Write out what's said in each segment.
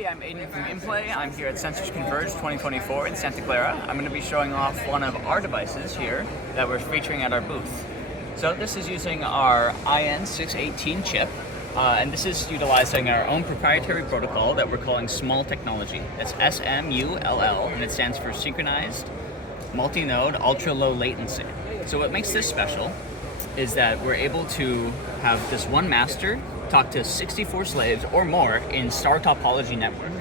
Hi, I'm Aiden from InPlay. I'm here at Sensors Converge 2024 in Santa Clara. I'm going to be showing off one of our devices here that we're featuring at our booth. So this is using our IN618 chip, and this is utilizing our own proprietary protocol that we're calling SMULL technology. It's SMULL, and it stands for Synchronous Multi-node Ultra-Low Latency. So what makes this special is that we're able to have this one master talk to 64 slaves or more in star topology network.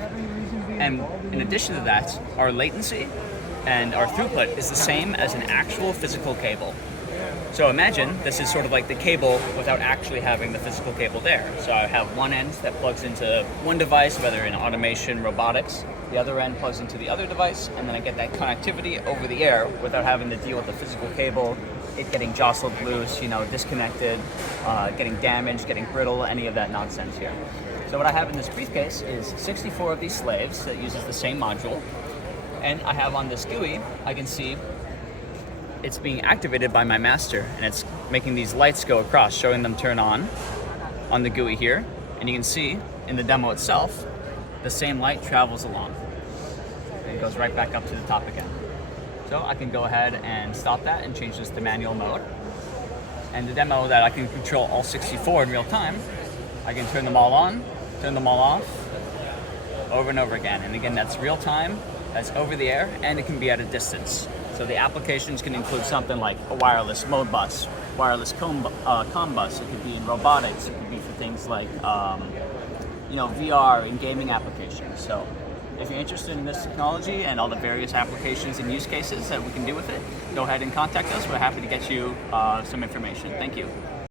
And in addition to that, our latency and our throughput is the same as an actual physical cable. So imagine this is sort of like the cable without actually having the physical cable there. So I have one end that plugs into one device, whether in automation, robotics. The other end plugs into the other device, and then I get that connectivity over the air without having to deal with the physical cable, it getting jostled loose, disconnected, getting damaged, getting brittle, any of that nonsense here. So what I have in this briefcase is 64 of these slaves that uses the same module, and I have on this GUI, I can see it's being activated by my master, and it's making these lights go across, showing them turn on the GUI here, and you can see in the demo itself, the same light travels along, and it goes right back up to the top again. So I can go ahead and stop that and change this to manual mode. And the demo that I can control all 64 in real time, I can turn them all on, turn them all off, over and over again. And again, that's real time, that's over the air, and it can be at a distance. So the applications can include something like a wireless Modbus, wireless CAN bus. It could be in robotics. It could be for things like VR and gaming applications. So if you're interested in this technology and all the various applications and use cases that we can do with it, go ahead and contact us. We're happy to get you some information. Thank you.